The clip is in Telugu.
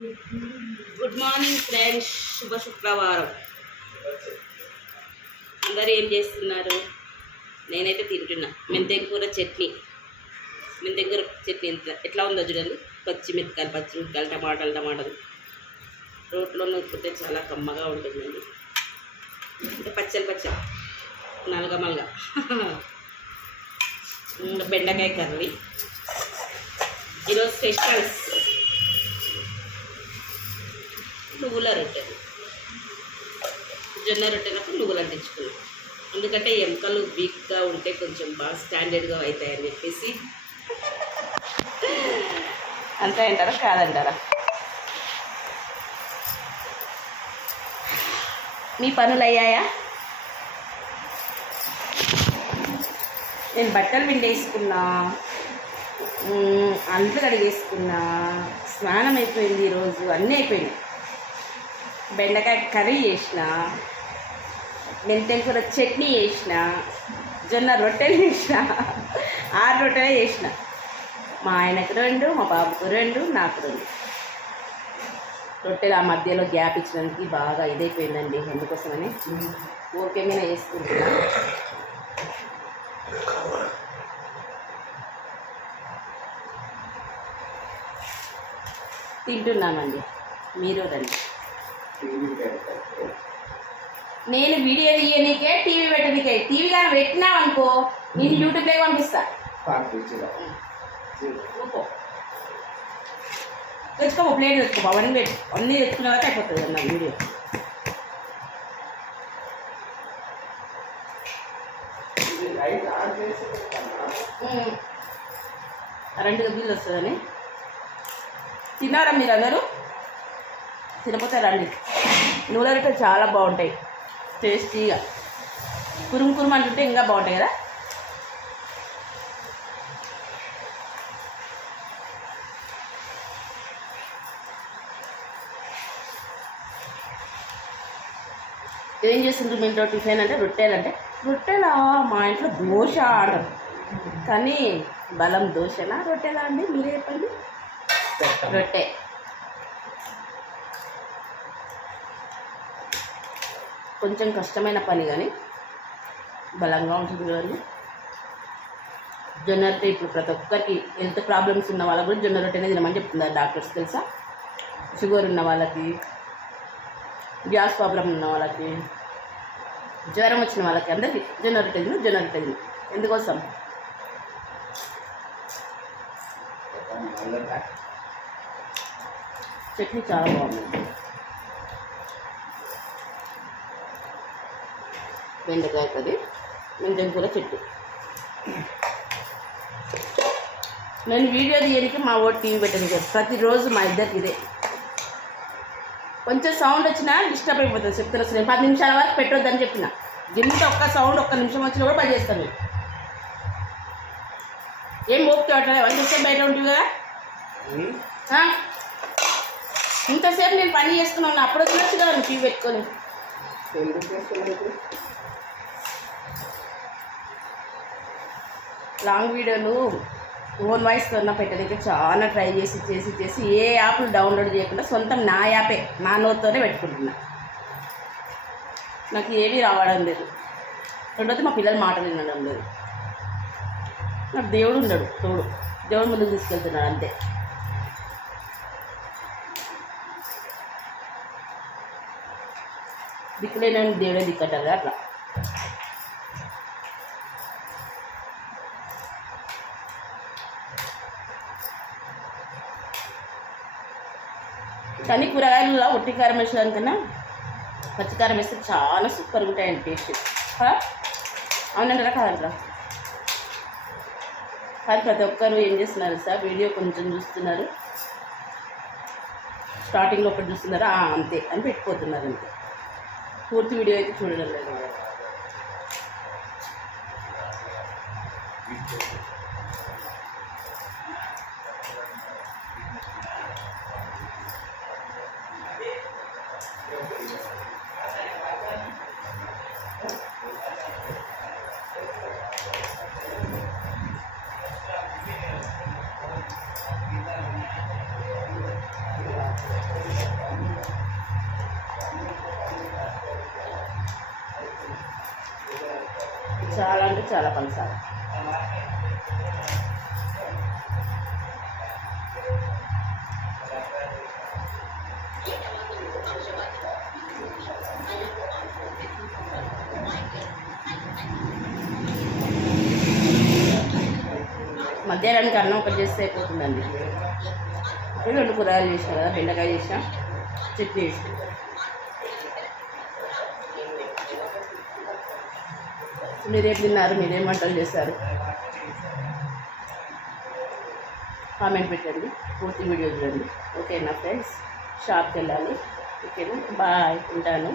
గుడ్ మార్నింగ్ ఫ్రెండ్స్, శుభ శుక్రవారం. అందరూ ఏం చేస్తున్నారు? నేనైతే తింటున్నా మెంతెకూర చట్నీ. మెంతెకూర చట్నీ ఎట్లా ఉందో చూడండి. పచ్చిమిరపకాయలు, టమాటాలు రోట్లో నూరుకుంటే చాలా కమ్మగా ఉంటుందండి. అంటే పచ్చడి నలగమలగా. బెండకాయ కర్రీ. ఈరోజు స్పెషల్స్ నువ్వుల రొట్టెలు, జొన్న రొట్టెలకు నువ్వులు అంటించుకున్నాం. ఎందుకంటే ఎముకలు వీక్గా ఉంటే కొంచెం బాగా స్టాండర్డ్గా అవుతాయని చెప్పేసి. అంతే అంటారా కాదంటారా? మీ పనులు అయ్యాయా? నేను బట్టలు పిండేసుకున్నా, అంట్లు కడిగేసుకున్నా, స్నానం అయిపోయింది. ఈరోజు అన్నీ అయిపోయినాయి. బెండకాయ కర్రీ చేసిన, మెంతెకూర చట్నీ చేసిన, జొన్న రొట్టెలు చేసిన, 6 రొట్టెలే చేసిన. మా ఆయనకు 2, మా బాబుకు 2, నాకు 2 రొట్టెలు. ఆ మధ్యలో గ్యాప్ ఇచ్చినందుకు బాగా ఇదైపోయిందండి. ఎందుకోసమని ఊరికే మీద వేసుకుంటున్నా. తింటున్నామండి, మీరు రండి. నేను వీడియో తీయనికే, టీవీ పెట్టనికే. టీవీ కానీ పెట్టినావనుకో నేను యూట్యూబ్లోకి పంపిస్తా. తెచ్చుకోబో, ప్లేట్ తెచ్చుకోబో, అన్నీ తెచ్చుకునే వరకు అయిపోతుంది అన్న వీడియో. కరెంటుగా బిల్లు వస్తుందని. తిన్నారా మీరు అందరూ? తినపోతే రండి. నువ్వుల రొట్టెలు చాలా బాగుంటాయి, టేస్టీగా కురుము అంటుంటే ఇంకా బాగుంటాయి కదా. ఏం చేస్తుండ్రు మీ ఇంట్లో టిఫిన్ అంటే? రొట్టెలా? మా ఇంట్లో దోశ అంటారు. కానీ బలం దోశనా రొట్టెలా అండి? మీరే చెప్పండి. రొట్టె. కొంచెం కష్టమైన పని కానీ బలంగా ఉంటుంది కదండి. జొన్న రొట్టె ఇప్పుడు ప్రతి ఒక్కరికి హెల్త్ ప్రాబ్లమ్స్ ఉన్న వాళ్ళకి కూడా జొన్న రొట్టెనే తినమని చెప్తున్నారు డాక్టర్స్, తెలుసా? షుగర్ ఉన్న వాళ్ళకి, గ్యాస్ ప్రాబ్లం ఉన్న వాళ్ళకి, జ్వరం వచ్చిన వాళ్ళకి, అందరికీ జొన్న రొట్టె తిను. ఎందుకోసం? చట్నీ చాలా బాగుంది. బెండకాయ కర్రీ, మెంతెకూర చట్నీ. నేను వీడియో తీయడానికి మా ఓటు టీవీ పెట్టాను కదా. ప్రతిరోజు మా ఇద్దరికి ఇదే. కొంచెం సౌండ్ వచ్చినా డిస్టర్బ్ అయిపోతుంది. చెప్తాను అసలు 10 నిమిషాల వరకు పెట్టొద్దని చెప్పిన. గింత ఒక్క సౌండ్ 1 నిమిషం వచ్చినా కూడా పని చేస్తాను. ఏం ఓపిక పట్టలేదు. 1 నిమిషం బయట ఉంటుంది కదా. ఇంతసేపు నేను పని చేసుకున్నాను. అప్పుడు తినొచ్చు కదా టీవీ పెట్టుకొని. లాంగ్ వీడియోలు ఓన్ వాయిస్తో ఉన్న పెట్టడానికి చాలా ట్రై చేసి ఏ యాప్లు డౌన్లోడ్ చేయకుండా సొంతం నా యాపే, నా నోట్తోనే పెట్టుకుంటున్నా. నాకు ఏమీ రావడం లేదు. రెండోది మా పిల్లలు మాటలు వినడం లేదు. నాకు దేవుడు ఉండడు తోడు. దేవుడు ముందుకు తీసుకెళ్తున్నాడు అంతే. దిక్కులేని దేవుడే దిక్కట్టారు అట్లా. కానీ కూరగాయలలో ఉట్టి కారం వేసేదానికన్నా పచ్చికారం వేస్తే చాలా సూపర్గా ఉంటాయండి టేస్ట్. అవునంటారా కాదంటారా? కానీ ప్రతి ఒక్కరు ఏం చేస్తున్నారు సార్, వీడియో కొంచెం చూస్తున్నారు, స్టార్టింగ్లో ఒకటి చూస్తున్నారు, అంతే అని పెట్టిపోతున్నారు. అంతే, పూర్తి వీడియో అయితే చూడడం లేదు. చాలా అంటే చాలా పలసారు. మధ్యాహ్నానికి అన్నం ఒకటి చేస్తే అయిపోతుందండి. ఇప్పుడు 2 కూరగాయలు చేసిన కదా, బెండకాయ చేసిన, చట్నీ చేసిన. మీరేం తిన్నారు, మీరేం వంటలు చేస్తారు కామెంట్ పెట్టండి, పూర్తి వీడియో చూడండి. ఓకేనా ఫ్రెండ్స్, షాప్కి వెళ్ళాలి. ఓకేనా, బాయ్, ఉంటాను.